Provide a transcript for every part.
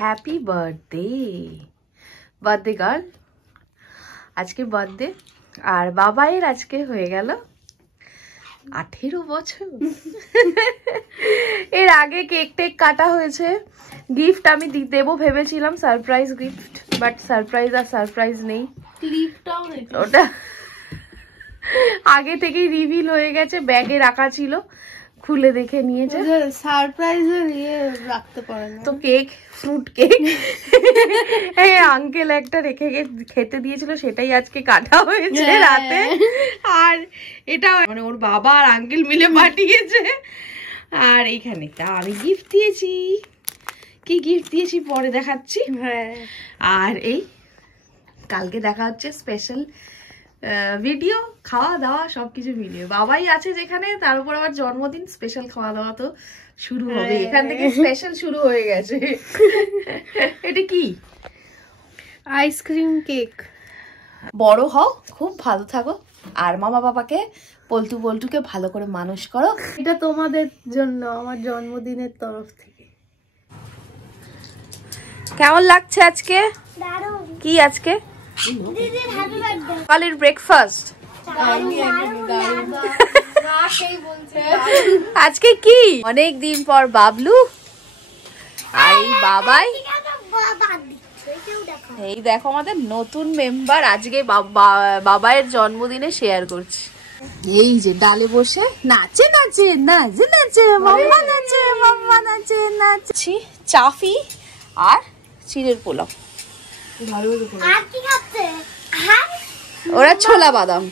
Happy birthday birthday girl. আজকে birthday আর বাবাইয়ের আজকে হয়ে গেল 18 বছর। এর আগে কেক টেক কাটা হয়েছে, গিফট আমি দেবো ভেবেছিলাম, সারপ্রাইজ গিফট, বাট সারপ্রাইজ আর সারপ্রাইজ নেই। ওটা আগে থেকেই রিভিল হয়ে গেছে, ব্যাগে রাখা ছিল, খুলে দেখে নিয়েছে। সারপ্রাইজের রাখতে পারে না তো কেক, ফ্রুট কেক আঙ্কেল একটা রেখে খেতে দিয়েছিল, সেটাই আজকে কাটা হয়েছে রাতে। আর এটা মানে ওর বাবা আর আঙ্কেল মিলে পাঠিয়েছে। আর এইখানে তা আমি গিফট দিয়েছি, কি গিফট দিয়েছি পরে দেখাচ্ছি। আর এই কালকে দেখা হচ্ছে স্পেশাল ভিডিও, খাওয়া দাওয়া সবকিছু মিলিয়ে। বাবাই আছে যেখানে, তার উপর আবার জন্মদিন, স্পেশাল খাওয়া দাওয়া তো শুরু হবে এখান থেকে, স্পেশাল শুরু হয়ে গেছে। এটা কি? Ice cream cake. বড় হও, খুব ভালো থাকো, আর মামা বাবাকে পল্টু পল্টুকে ভালো করে মানুষ করো। এটা তোমাদের জন্য আমার জন্মদিনের তরফ থেকে। কেমন লাগছে আজকে? কি আজকে সকালের ব্রেকফাস্ট? আজকে কি অনেক দিন পর বাবলু আর এই বাবাই, এই দেখো আমাদের নতুন মেম্বার আজকে বাবাইয়ের জন্মদিনে শেয়ার করছি। এই যে ডালে বসে নাচে নাচে নাচে নাচে মাম্মা নাচে মাম্মা নাচে নাচছি। চাফি আর চিড়ের পোলাও। ওরা ছোলা বাদাম,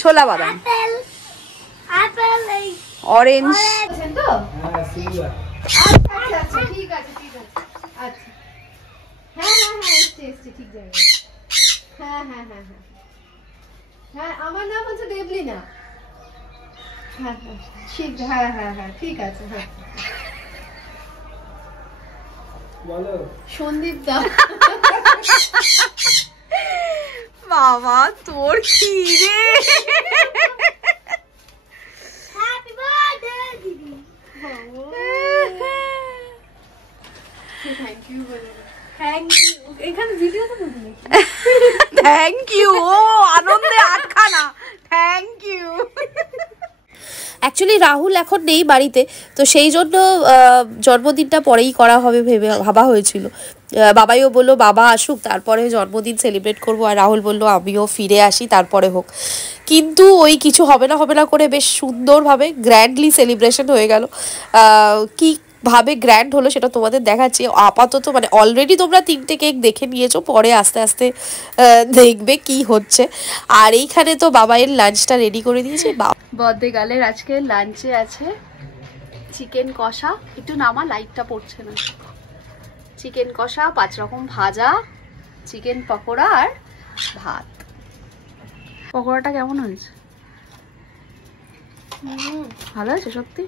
ছোলা বাদাম, অরেঞ্জ। আমার নাম হচ্ছে দেবলিনা। ঠিক আছে। সন্দীপ দা। বাবা তোর কি রে? হ্যাপি বার্থডে দিদি। থ্যাংক ইউ বলে। Thank you. এখানে ভিডিও তো বলবি নাকি? Thank you. ও আনন্দে আটখানা। Thank you. অ্যাকচুয়ালি রাহুল এখন নেই বাড়িতে, তো সেই জন্য জন্মদিনটা পরেই করা হবে ভাবা হয়েছিল। বাবাইও বললো বাবা আসুক তারপরে জন্মদিন সেলিব্রেট করবো, আর রাহুল বললো আমিও ফিরে আসি তারপরে হোক। কিন্তু ওই কিছু হবে না করে বেশ সুন্দরভাবে গ্র্যান্ডলি সেলিব্রেশন হয়ে গেল। কি ভাবে গ্র্যান্ড হলো সেটা তোমাদের দেখাচ্ছি। আপাতত মানে অলরেডি তোমরা 3টে কেক দেখে নিয়েছো, পরে আস্তে আস্তে দেখবে কি হচ্ছে। আর এইখানে তো বাবাইয়ের লাঞ্চটা রেডি করে দিয়েছে। বার্থডে গার্লের আজকে লাঞ্চে আছে চিকেন কষা, একটু নামা, লাইটটা পড়ছে না, চিকেন কষা, 5 রকম ভাজা, চিকেন পকোড়া আর ভাত। পকোড়াটা কেমন হয়েছে? ভালো আছে সত্যি?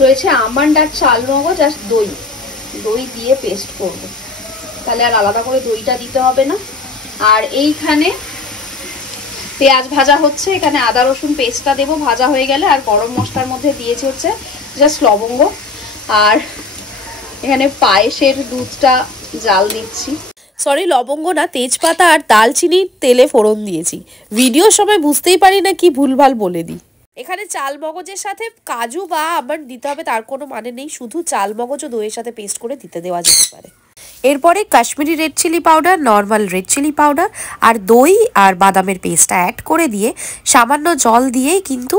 রয়েছে আমন্ড আর চাল মগজ আর দই, দই দিয়ে পেস্ট করবো, তাহলে আর আলাদা করে দইটা দিতে হবে না। আর এইখানে পেঁয়াজ ভাজা হচ্ছে, এখানে আদা রসুন পেস্টটা দেবো ভাজা হয়ে গেলে। আর গরম মশলার মধ্যে দিয়েছি হচ্ছে জাস্ট লবঙ্গ, আর এখানে পায়েসের দুধটা জাল দিচ্ছি। সরি, লবঙ্গ না, তেজপাতা আর দালচিনি তেলে ফোড়ন দিয়েছি। ভিডিওর সময় বুঝতেই পারি না কি ভুলভাল বলে দিই। এখানে চাল মগজের সাথে কাজু বা আমন্ড দিতে হবে তার কোনো মানে নেই, শুধু চাল মগজ ও দইয়ের সাথে পেস্ট করে দিতে দেওয়া যেতে পারে। এরপরে Kashmiri red chilli powder, normal red chilli powder আর দই আর বাদামের পেস্টটা অ্যাড করে দিয়ে সামান্য জল দিয়েই কিন্তু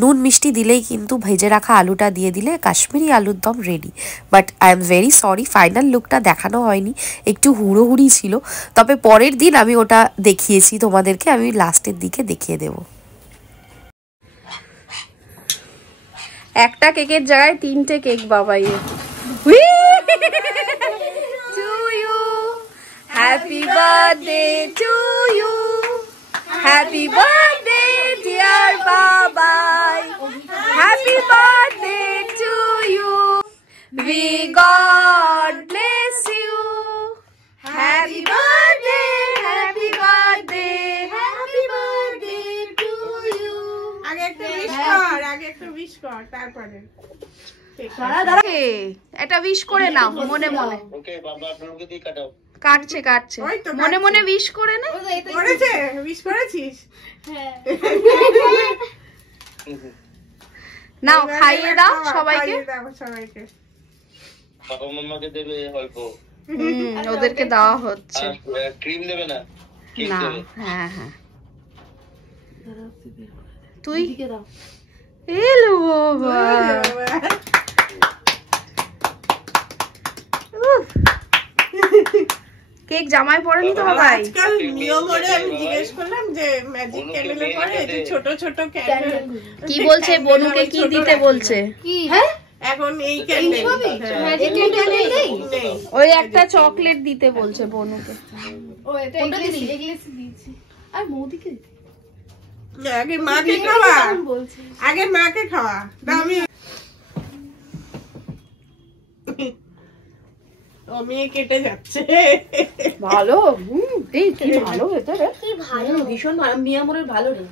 নুন মিষ্টি দিলেই কিন্তু ভেজে রাখা আলুটা দিয়ে দিলে কাশ্মীরি আলুর দম ready. But I am very sorry, final লুকটা দেখানো হয়নি, একটু হুড়োহুড়ি ছিল। তবে পরের দিন আমি ওটা দেখিয়েছি তোমাদেরকে, আমি লাস্টের দিকে দেখিয়ে দেবো। একটা কেকের জায়গায় 3টে cake বাবাইয়ে। Happy birthday to you. Happy birthday dear Babai. Happy birthday to you. We God bless you. Happy birthday কর তারপরে এটা উইশ করে নাও মনে মনে। ওকে বাবা আপনাকে দিয়ে কাটাও। কাটছে কাটছে মনে মনে উইশ করে নে। করেছে উইশ করেছিস? হ্যাঁ নাও খাইয়ে দাও সবাইকে। বাবা মামাকে দেবে অল্প। ওদেরকে দেওয়া হচ্ছে। ক্রিম দেবে না? না হ্যাঁ হ্যাঁ তুই এলো বাবা। কেক জামাই পড়েনি তো বাবা? আজকাল নিয়ম করে আমি জিজ্ঞেস করলাম যে ম্যাজিক ক্যান্ডেলে পড়ে যে ছোট ছোট ক্যান্ডেল কি বলছে বনুকে কি দিতে বলছে? হ্যাঁ এখন এই ক্যান্ডেল ম্যাজিক ক্যান্ডেল নেই, ওই একটা চকলেট দিতে বলছে বনুকে। ও এটা এগলেস দিয়েছি আর মৌদিকে দিতে। আগে মাকে খাওয়া, আগে মাকে খাওয়া দাও। আমি ও মেয়ে কেটে যাচ্ছে ভালো। এই কি ভালো ভেতরে, কি ভালো, ভীষণ ভালো। মিয়ামরের ভালো রে,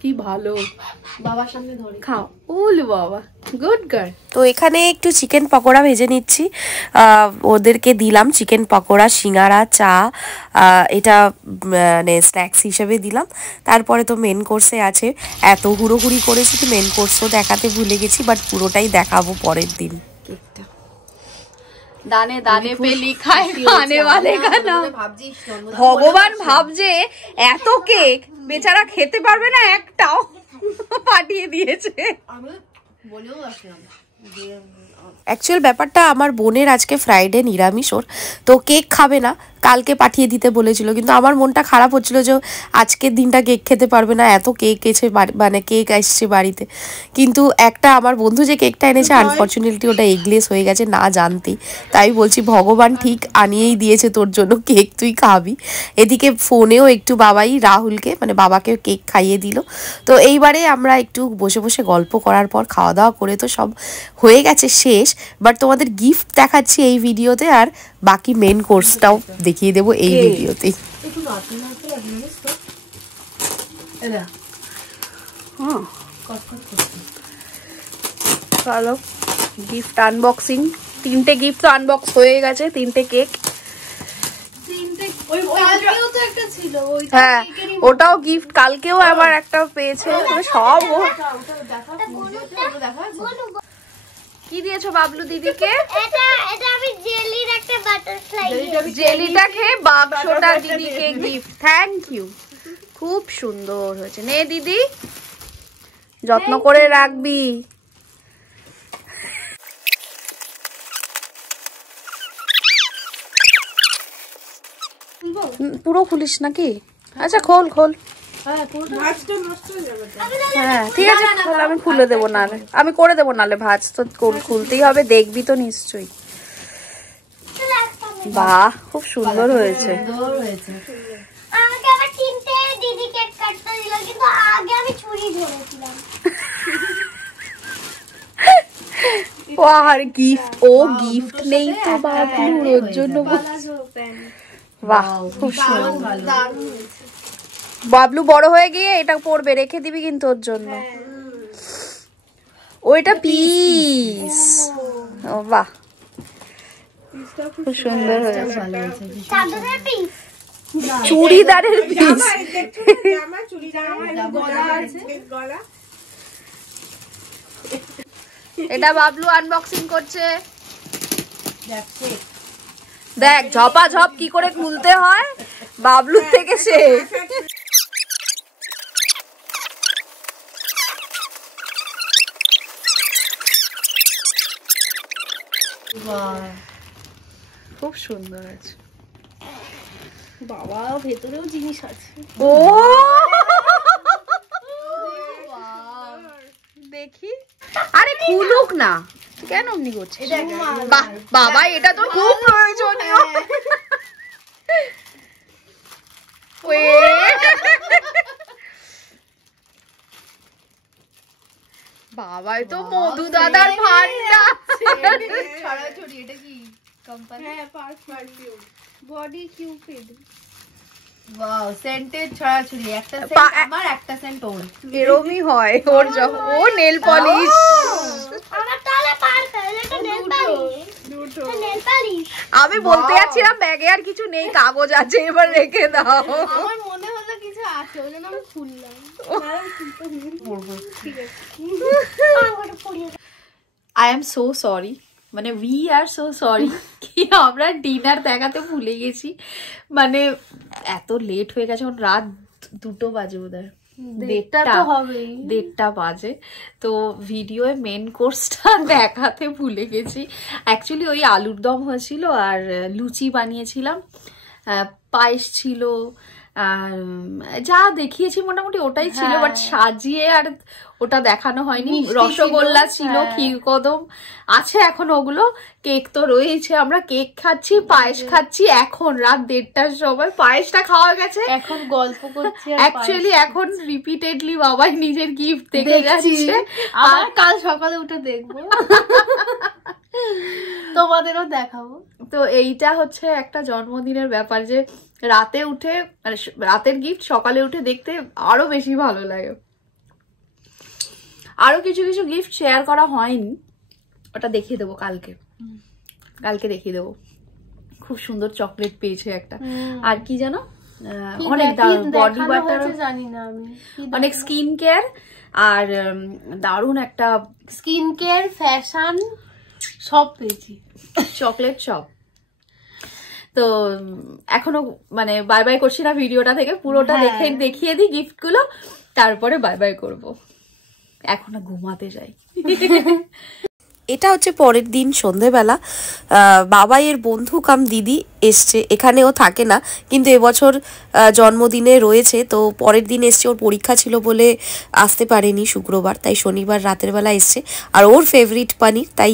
কি ভালো। বাবার সামনে ধরে খাও ওল বাবা, গুড গার্ল। তো এখানে একটু চিকেন পকোড়া ভেজে নিচ্ছি, ওদেরকে দিলাম চিকেন পকোড়া, সিঙ্গারা, চা, এটা মানে স্ন্যাক্স হিসেবে দিলাম। তারপরে তো মেন কোর্সে আছে, এত হুড়োহুড়ি করেছি কি মেন কোর্সও দেখাতে ভুলে গেছি, বাট পুরোটাই দেখাবো পরের দিন। কেকটা দানে দানে পে লিখা है खाने वाले का नाम। ভাবছিস ভগবান ভাবছে এত কেক বেচারা খেতে পারবে না, একটাও পাঠিয়ে দিয়েছে। আমি বলেও আসলাম যে অ্যাকচুয়াল ব্যাপারটা আমার বোনের আজকে ফ্রাইডে নিরামিষ, ওর তো কেক খাবে না, কালকে পাঠিয়ে দিতে বলেছিল, কিন্তু আমার মনটা খারাপ হচ্ছিল যে আজকের দিনটা কেক খেতে পারবে না, এত কেক এসে মানে কেক আসছে বাড়িতে। কিন্তু একটা আমার বন্ধু যে কেকটা এনেছে আনফর্চুনেটলি ওটা এগলেস হয়ে গেছে না জানতেই, তাই বলছি ভগবান ঠিক আনিয়েই দিয়েছে তোর জন্য কেক, তুই খাবি। এদিকে ফোনেও একটু বাবাই রাহুলকে মানে বাবাকে কেক খাইয়ে দিল। তো এইবারে আমরা একটু বসে বসে গল্প করার পর খাওয়া দাওয়া করে তো সব হয়ে গেছে শেষ, বাট তোমাদের গিফট দেখাচ্ছি এই ভিডিওতে, আর বাকি মেন কোর্সটাও দেখিয়ে দেবো এই ভিডিওতেই। একটু নাড়তে নাড়তে লাগবে জানিস তো এরা কটকট করছে। চলো গিফট আনবক্সিং। 3টে গিফট আনবক্স হয়ে গেছে, 3টে কেক। তিনটে ওই কালকেও তো একটা ছিল, ওই হ্যাঁ ওটাও গিফট, কালকেও আবার একটা পেয়েছে। সব ওটা দেখা ভিডিওতে দেখা। কি দিয়েছো বাবলু দিদিকে? এটা আমি জেলির একটা বাটারফ্লাই জেলিটা খেয়ে বাক্সটা দিদিকে গিফট। থ্যাংক ইউ, খুব সুন্দর হয়েছে। নে দিদি, যত্ন করে রাখবি। পুরো খুলিস নাকি? আচ্ছা খোল খোল। মাছটা নষ্ট হয়ে যাবে তো। হ্যাঁ ঠিক আছে, তাহলে আমি খুলে দেবো, নালে আমি করে দেবো, নালে ভাজ তো খুলতেই হবে, দেখবি তো নিশ্চয়ই। বাহ খুব সুন্দর হয়েছে। আমাকে আবার 3টে দিদি কেক কাটতে দিল, কিন্তু আগে আমি ছুরি ধরেছিলাম। আর গিফট, ও গিফট নেই তো বাবলুর, ওর জন্য। বাহ খুব সুন্দর। বাবলু বড় হয়ে গিয়ে এটা পড়বে, রেখে দিবি কিন্তু ওর জন্য। ওইটা পিস। ও বাহ খুব সুন্দর হয়েছে। চাদরের পিস, চুড়িদারের পিস। জামা চুড়ি গলা আছে, গলা। এটা বাবলু আনবক্সিং করছে। দেখ ঝপাঝপ কি করে খুলতে হয়, বাবলুর থেকে সে। খুব সুন্দর আছে বাবা, ভেতরেও জিনিস আছে। ও দেখি, আরে খুলুক না, কেন এমনি করছিস? বাবা এটা তো খুব প্রয়োজনীয়। বাবা এ তো মধু দাদার ভান্ডার। ছড়াছড়ি, এটা কি কোম্পানি? হ্যাঁ পারফিউম, বডি কিউপিড। ওয়াও, সেন্টের ছড়াছড়ি, একটা সেন্ট আমার, একটা সেন্ট ওর। এরমই হয় ওর, যখন ও নেল পলিশ। আমার তাহলে পারফেক্ট, এটা নেল পালিশ। দুটো নেল পালিশ। আমি বলতে যাচ্ছিলাম ব্যাগে আর কিছু নেই, কাগজ আছে, এবার রেখে দাও। আমার মনে হলো কিছু আছে, ওই জন্য আমি খুললাম। আই এম সো সরি, মানে উই আর সো সরি কি আমরা ডিনার দেখাতে ভুলে গেছি। মানে এত লেট হয়ে গেছে, এখন রাত 2টো বাজে বোধহয়, 1:30 বাজে। তো ভিডিওয়ে মেন কোর্সটা দেখাতে ভুলে গেছি। অ্যাকচুয়ালি ওই আলুর দম হয়েছিল আর লুচি বানিয়েছিলাম, পায়েস ছিল, আর যা দেখিয়েছি মোটামুটি ওটাই ছিল, বাট সাজিয়ে আর ওটা দেখানো হয়নি। রসগোল্লা ছিল, ক্ষীর কদম আছে এখন, ওগুলো কেক তো রয়েছে। আমরা কেক খাচ্ছি, পায়েস খাচ্ছি, এখন রাত 1:30টার সময় পায়েসটা খাওয়া গেছে। এখন গল্প করছি, অ্যাকচুয়ালি এখন রিপিটেডলি বাবাই নিজের গিফট দেখে যাচ্ছে, আর কাল সকালে উঠে দেখবো, তোমাদেরও দেখাবো। তো এইটা হচ্ছে একটা জন্মদিনের ব্যাপার, যে রাতে উঠে মানে রাতের গিফট সকালে উঠে দেখতে আরো বেশি ভালো লাগে। আরো কিছু কিছু গিফট শেয়ার করা হয়নি, ওটা দেখিয়ে দেবো কালকে দেখিয়ে দেবো। খুব সুন্দর চকলেট পেয়েছে একটা, আর কি জানো অনেক বডি বাটার, জানি না আমি, অনেক স্কিন কেয়ার, আর দারুণ একটা স্কিন কেয়ার, ফ্যাশন সব পেয়েছি, চকলেট শপ। তো এখনো মানে বাই বাই করছি না ভিডিওটা থেকে, পুরোটা দেখিয়ে দিই গিফট গুলো, তারপরে বাই বাই করবো। এখনো ঘুমাতে যাই। এটা হচ্ছে পরের দিন সন্ধেবেলা। বাবাইয়ের বন্ধু কাম দিদি এসছে, এখানেও থাকে না কিন্তু এবছর জন্মদিনে রয়েছে, তো পরের দিন এসছে। ওর পরীক্ষা ছিল বলে আসতে পারেনি শুক্রবার, তাই শনিবার রাতের বেলা এসছে। আর ওর ফেভারিট পানির, তাই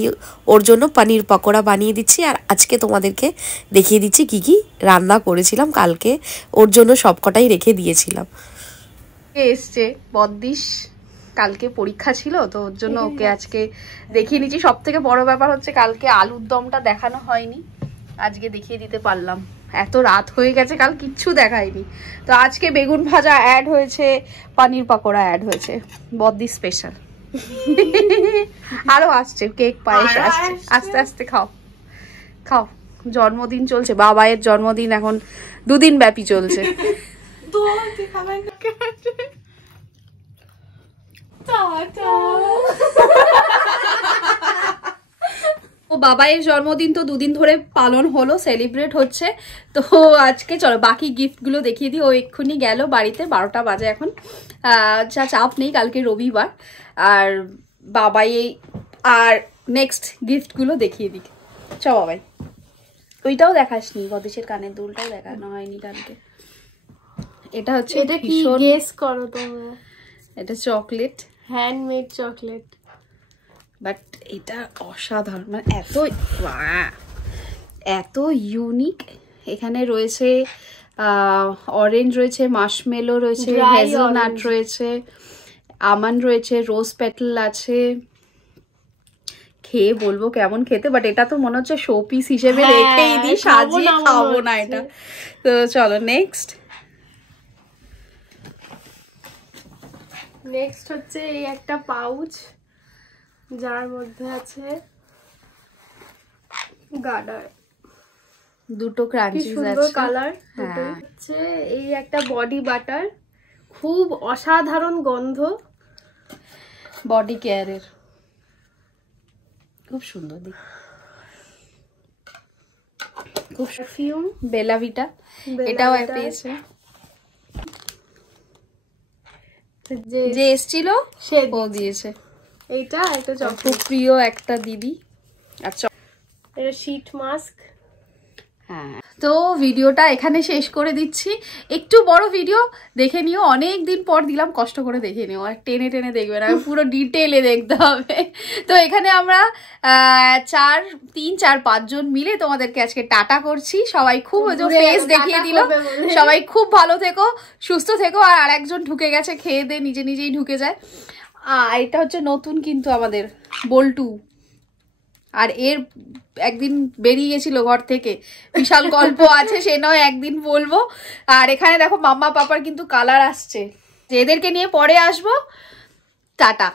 ওর জন্য পানির পকোড়া বানিয়ে দিচ্ছি। আর আজকে তোমাদেরকে দেখিয়ে দিচ্ছি কি কি রান্না করেছিলাম, কালকে ওর জন্য সবকটাই রেখে দিয়েছিলাম। এসছে বদ্দিশ, কালকে পরীক্ষা ছিল তো ওর জন্য ওকে আজকে দেখিয়ে নিচ্ছি। সব থেকে বড় ব্যাপার হচ্ছে কালকে আলুর দমটা দেখানো হয়নি, আজকে দেখিয়ে দিতে পারলাম। এত রাত হয়ে গেছে, কাল কিচ্ছু দেখায়নি। তো আজকে বেগুন ভাজা অ্যাড হয়েছে, পানির পকোড়া অ্যাড হয়েছে, বদ্দি স্পেশাল। আরো আসছে কেক, পায়েস আসছে, আস্তে আস্তে খাও খাও। জন্মদিন চলছে, বাবাইয়ের জন্মদিন এখন 2 দিন ব্যাপী চলছে। ও বাবাইয়ের জন্মদিন তো 2 দিন ধরে পালন হলো, সেলিব্রেট হচ্ছে। তো আজকে চলো বাকি গিফট গুলো দেখিয়ে দিই। ও এক্ষুনি গেল বাড়িতে, 12টা বাজে এখন। যা চাপ নেই, কালকে রবিবার। আর বাবাই আর নেক্সট গিফট গুলো দেখিয়ে দিই। চ বাবাই, ওইটাও দেখাসনি, বদেশের কানের দুলটাও দেখানো হয়নি কালকে। এটা হচ্ছে, এটা কি গেস করো তোমরা? এটা চকলেট, হ্যান্ডমেড চকলেট, বাট এটা অসাধারণ, মানে এত ইউনিক। এখানে রয়েছে অরেঞ্জ রয়েছে, মার্শমেলো রয়েছে, হেজেলনাট রয়েছে, আমন্ড রয়েছে, রোজ পেটাল আছে। খেয়ে বলবো কেমন খেতে, বাট এটা তো মনে হচ্ছে শো পিস হিসেবে রেখেই দিই, সাজিয়ে খাবো না এটা। তো চলো নেক্সট হচ্ছে এই একটা পাউচ, যার মধ্যে আছে গার্ডার, 2টো ক্রাঞ্চিজ সুন্দর আছে, কালার। হচ্ছে এই একটা বডি বাটার, খুব অসাধারণ গন্ধ, বডি কেয়ারের, খুব সুন্দর দিক, খুব পারফিউম, বেলাভিটা, এটাও পেয়েছে। যে এসছিল সে ও দিয়েছে। এইটা একটা খুব চকলেট, প্রিয় একটা দিদি। আচ্ছা, এটা শীট মাস্ক। হ্যাঁ, তো ভিডিওটা এখানে শেষ করে দিচ্ছি। একটু বড় ভিডিও দেখে নিও, অনেক দিন পর দিলাম, কষ্ট করে দেখে নিও, আর টেনে টেনে দেখবে না, পুরো ডিটেলে দেখতে হবে। তো এখানে আমরা 3-4-5 জন মিলে তোমাদেরকে আজকে টাটা করছি। সবাই খুব ফেস দেখিয়ে দিল, সবাই খুব ভালো থেকো, সুস্থ থেকো। আর আরেকজন ঢুকে গেছে, খেয়ে দে নিজে নিজেই ঢুকে যায়। এটা হচ্ছে নতুন কিন্তু আমাদের বল্টু, আর এর একদিন বেরিয়ে গেছিল ঘর থেকে, বিশাল গল্প আছে, সে নয় একদিন বলবো। আর এখানে দেখো মাম্মা পাপার কিন্তু কালার আসছে, এদেরকে নিয়ে পরে আসবো। টাটা।